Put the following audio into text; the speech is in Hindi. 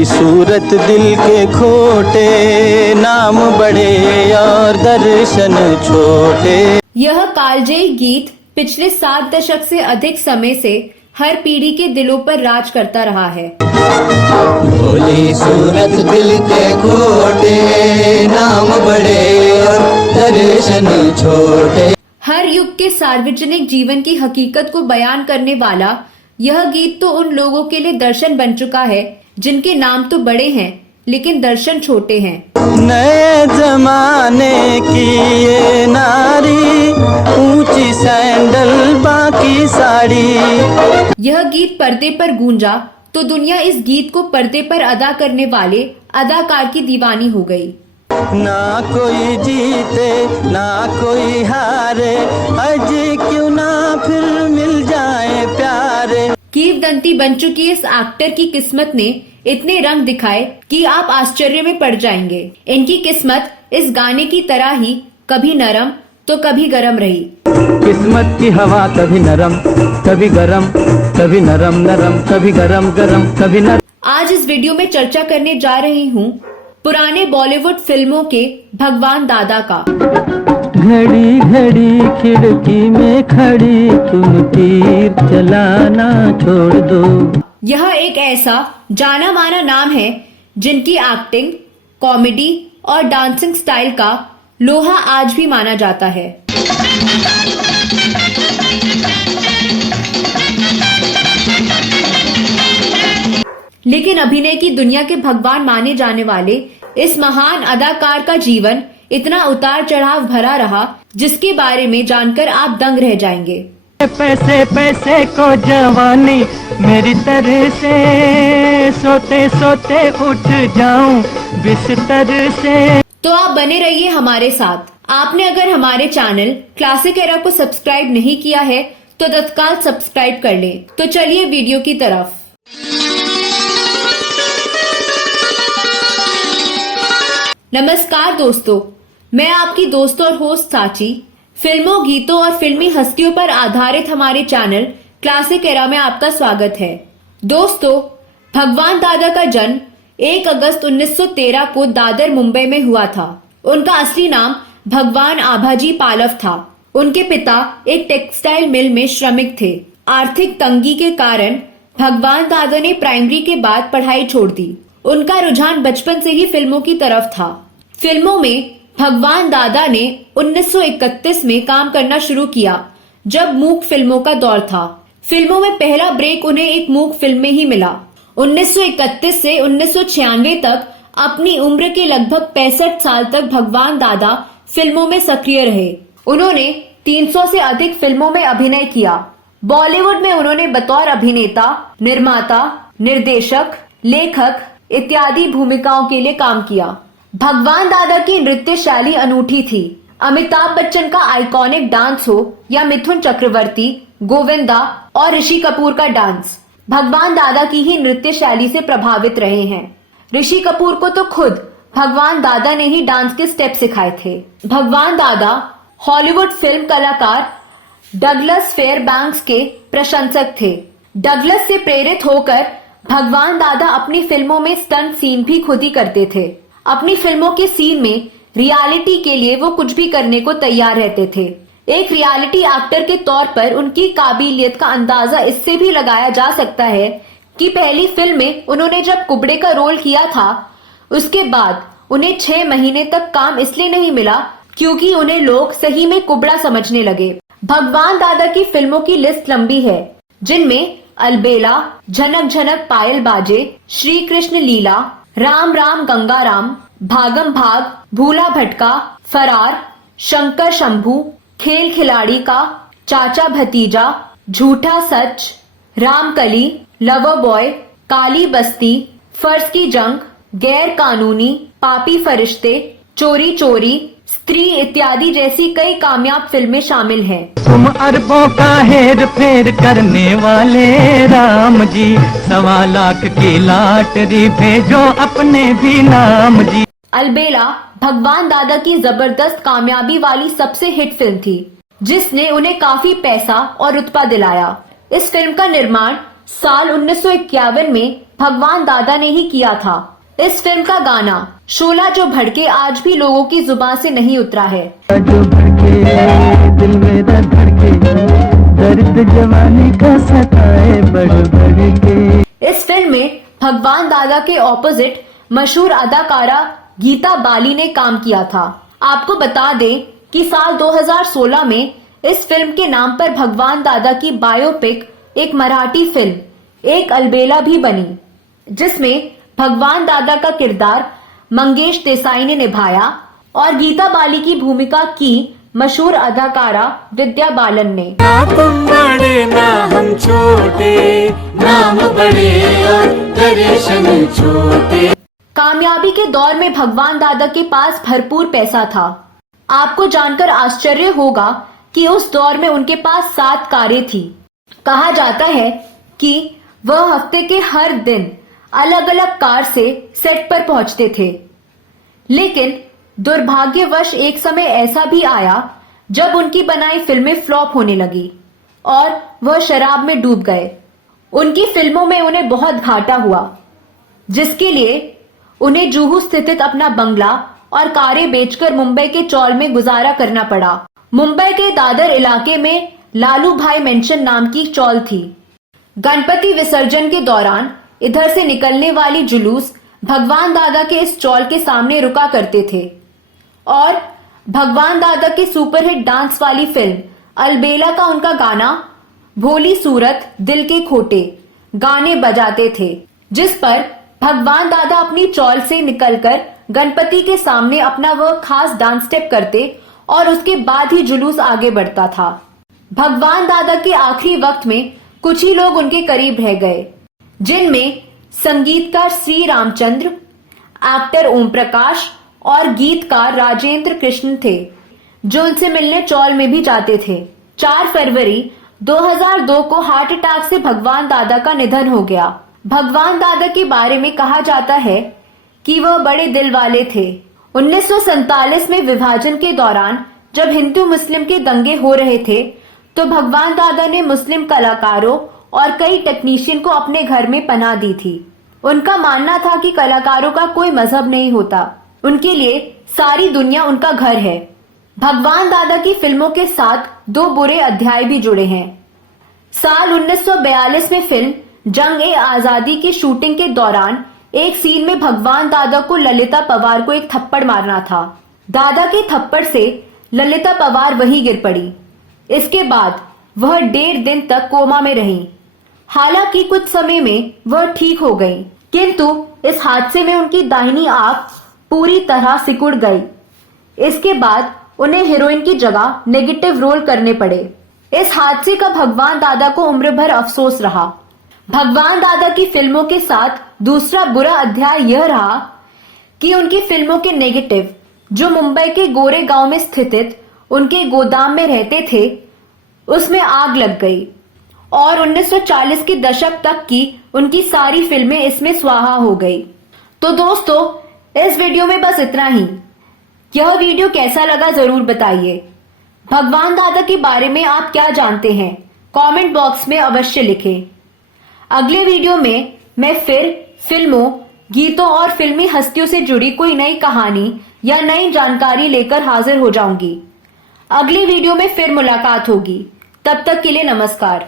भोली सूरत दिल के खोटे, नाम बड़े और दर्शन छोटे। यह कालजयी गीत पिछले 7 दशक से अधिक समय से हर पीढ़ी के दिलों पर राज करता रहा है। भोली सूरत दिल के खोटे, नाम बड़े और दर्शन छोटे। हर युग के सार्वजनिक जीवन की हकीकत को बयान करने वाला यह गीत तो उन लोगों के लिए दर्शन बन चुका है जिनके नाम तो बड़े हैं लेकिन दर्शन छोटे हैं। नए जमाने की ये नारी, ऊंची सैंडल बाकी साड़ी। यह गीत पर्दे पर गूंजा तो दुनिया इस गीत को पर्दे पर अदा करने वाले अदाकार की दीवानी हो गई। ना कोई जीते ना कोई हारे, अजी क्यों ना फिर मिल जाए प्यारे। किंवदंती बन चुकी इस एक्टर की किस्मत ने इतने रंग दिखाए कि आप आश्चर्य में पड़ जाएंगे। इनकी किस्मत इस गाने की तरह ही कभी नरम तो कभी गरम रही। किस्मत की हवा कभी नरम कभी गरम, कभी नरम नरम कभी गरम गरम कभी नरम। आज इस वीडियो में चर्चा करने जा रही हूँ पुराने बॉलीवुड फिल्मों के भगवान दादा का। घड़ी घड़ी खिड़की में खड़ी, तुम तीर चलाना छोड़ दो। यह एक ऐसा जाना माना नाम है जिनकी एक्टिंग, कॉमेडी और डांसिंग स्टाइल का लोहा आज भी माना जाता है। लेकिन अभिनय की दुनिया के भगवान माने जाने वाले इस महान अदाकार का जीवन इतना उतार चढ़ाव भरा रहा जिसके बारे में जानकर आप दंग रह जाएंगे। पैसे पैसे को जवानी मेरी तरह से, सोते सोते उठ जाऊं बिस्तर से। तो आप बने रहिए हमारे साथ। आपने अगर हमारे चैनल क्लासिक एरा को सब्सक्राइब नहीं किया है तो तत्काल सब्सक्राइब कर लें। तो चलिए वीडियो की तरफ। नमस्कार दोस्तों, मैं आपकी दोस्त और होस्ट साची। फिल्मों, गीतों और फिल्मी हस्तियों पर आधारित हमारे चैनल क्लासिक एरा में आपका स्वागत है। दोस्तों, भगवान दादा का जन्म 1 अगस्त 1913 को दादर, मुंबई में हुआ था। उनका असली नाम भगवान आभाजी पालव था। उनके पिता एक टेक्सटाइल मिल में श्रमिक थे। आर्थिक तंगी के कारण भगवान दादा ने प्राइमरी के बाद पढ़ाई छोड़ दी। उनका रुझान बचपन से ही फिल्मों की तरफ था। फिल्मों में भगवान दादा ने 1931 में काम करना शुरू किया जब मूक फिल्मों का दौर था। फिल्मों में पहला ब्रेक उन्हें एक मूक फिल्म में ही मिला। 1931 से 1996 तक अपनी उम्र के लगभग 65 साल तक भगवान दादा फिल्मों में सक्रिय रहे। उन्होंने 300 से अधिक फिल्मों में अभिनय किया। बॉलीवुड में उन्होंने बतौर अभिनेता, निर्माता, निर्देशक, लेखक इत्यादि भूमिकाओं के लिए काम किया। भगवान दादा की नृत्य शैली अनूठी थी। अमिताभ बच्चन का आइकॉनिक डांस हो या मिथुन चक्रवर्ती, गोविंदा और ऋषि कपूर का डांस, भगवान दादा की ही नृत्य शैली से प्रभावित रहे हैं। ऋषि कपूर को तो खुद भगवान दादा ने ही डांस के स्टेप सिखाए थे। भगवान दादा हॉलीवुड फिल्म कलाकार डगलस फेयरबैंक्स के प्रशंसक थे। डगलस से प्रेरित होकर भगवान दादा अपनी फिल्मों में स्टंट सीन भी खुद ही करते थे। अपनी फिल्मों के सीन में रियलिटी के लिए वो कुछ भी करने को तैयार रहते थे। एक रियलिटी एक्टर के तौर पर उनकी काबिलियत का अंदाजा इससे भी लगाया जा सकता है कि पहली फिल्म में उन्होंने जब कुबड़े का रोल किया था, उसके बाद उन्हें 6 महीने तक काम इसलिए नहीं मिला क्योंकि उन्हें लोग सही में कुबड़ा समझने लगे। भगवान दादा की फिल्मों की लिस्ट लंबी है, जिनमें अलबेला, झनक झनक पायल बाजे, श्री कृष्ण लीला, राम राम गंगा राम, भागम भाग, भूला भटका, फरार, शंकर शंभू, खेल खिलाड़ी का, चाचा भतीजा, झूठा सच, रामकली, लवर बॉय, काली बस्ती, फर्ज की जंग, गैर कानूनी, पापी फरिश्ते, चोरी चोरी, स्त्री इत्यादि जैसी कई कामयाब फिल्में शामिल हैं। तुम अरबों का हेर फेर करने वाले राम जी, 1.25 लाख की लॉटरी भेजो अपने भी नाम जी। अलबेला भगवान दादा की जबरदस्त कामयाबी वाली सबसे हिट फिल्म थी, जिसने उन्हें काफी पैसा और रुतबा दिलाया। इस फिल्म का निर्माण साल 1951 में भगवान दादा ने ही किया था। इस फिल्म का गाना शोला जो भड़के आज भी लोगों की जुबान से नहीं उतरा है। जो भड़के दिल मेरा धड़के, दर्द जवानी का सताए बढ़ बढ़ के। इस फिल्म में भगवान दादा के ऑपोजिट मशहूर अदाकारा गीता बाली ने काम किया था। आपको बता दें कि साल 2016 में इस फिल्म के नाम पर भगवान दादा की बायोपिक एक मराठी फिल्म एक अलबेला भी बनी, जिसमें भगवान दादा का किरदार मंगेश देसाई ने निभाया और गीता बाली की भूमिका की मशहूर अदाकारा विद्या बालन ने। ना तुम बड़े ना हम छोटे, नाम बड़े और दर्शन छोटे। कामयाबी के दौर में भगवान दादा के पास भरपूर पैसा था। आपको जानकर आश्चर्य होगा कि उस दौर में उनके पास 7 कारें थी। कहा जाता है कि वह हफ्ते के हर दिन अलग अलग कार से सेट पर पहुंचते थे। लेकिन दुर्भाग्यवश एक समय ऐसा भी आया जब उनकी बनाई फिल्में फ्लॉप होने लगी और वह शराब में डूब गए। उनकी फिल्मों में उन्हें बहुत घाटा हुआ, जिसके लिए उन्हें जुहू स्थित अपना बंगला और कारें बेचकर मुंबई के चौल में गुजारा करना पड़ा। मुंबई के दादर इलाके में लालू भाई मेंशन नाम की चौल थी। गणपति विसर्जन के दौरान इधर से निकलने वाली जुलूस भगवान दादा के इस चौल के सामने रुका करते थे और भगवान दादा की सुपरहिट डांस वाली फिल्म अलबेला का उनका गाना भोली सूरत दिल के खोटे गाने बजाते थे, जिस पर भगवान दादा अपनी चौल से निकलकर गणपति के सामने अपना वह खास डांस स्टेप करते और उसके बाद ही जुलूस आगे बढ़ता था। भगवान दादा के आखिरी वक्त में कुछ ही लोग उनके करीब रह गए, जिनमें संगीतकार श्री रामचंद्र, एक्टर ओम प्रकाश और गीतकार राजेंद्र कृष्ण थे, जो उनसे मिलने चौल में भी जाते थे। 4 फरवरी 2002 को हार्ट अटैक से भगवान दादा का निधन हो गया। भगवान दादा के बारे में कहा जाता है कि वह बड़े दिल वाले थे। 1947 में विभाजन के दौरान जब हिंदू मुस्लिम के दंगे हो रहे थे, तो भगवान दादा ने मुस्लिम कलाकारों और कई टेक्नीशियन को अपने घर में पनाह दी थी। उनका मानना था कि कलाकारों का कोई मजहब नहीं होता, उनके लिए सारी दुनिया उनका घर है। भगवान दादा की फिल्मों के साथ 2 बुरे अध्याय भी जुड़े हैं। साल 1942 में फिल्म जंग-ए-आजादी की शूटिंग के दौरान एक सीन में भगवान दादा को ललिता पवार को एक थप्पड़ मारना था। दादा के थप्पड़ से ललिता पवार वहीं गिर पड़ी। इसके बाद वह 1.5 दिन तक कोमा में रही। हालांकि कुछ समय में वह ठीक हो गई, किंतु इस हादसे में उनकी दाहिनी आंख पूरी तरह सिकुड़ गई। इसके बाद उन्हें हीरोइन की जगह नेगेटिव रोल करने पड़े। इस हादसे का भगवान दादा को उम्र भर अफसोस रहा। भगवान दादा की फिल्मों के साथ दूसरा बुरा अध्याय यह रहा कि उनकी फिल्मों के नेगेटिव, जो मुंबई के गोरे गांव में स्थित उनके गोदाम में रहते थे, उसमें आग लग गई और 1940 के दशक तक की उनकी सारी फिल्में इसमें स्वाहा हो गई। तो दोस्तों, इस वीडियो में बस इतना ही। यह वीडियो कैसा लगा जरूर बताइए। भगवान दादा के बारे में आप क्या जानते हैं, कमेंट बॉक्स में अवश्य लिखें। अगले वीडियो में मैं फिर फिल्मों, गीतों और फिल्मी हस्तियों से जुड़ी कोई नई कहानी या नई जानकारी लेकर हाजिर हो जाऊंगी। अगले वीडियो में फिर मुलाकात होगी। तब तक के लिए नमस्कार।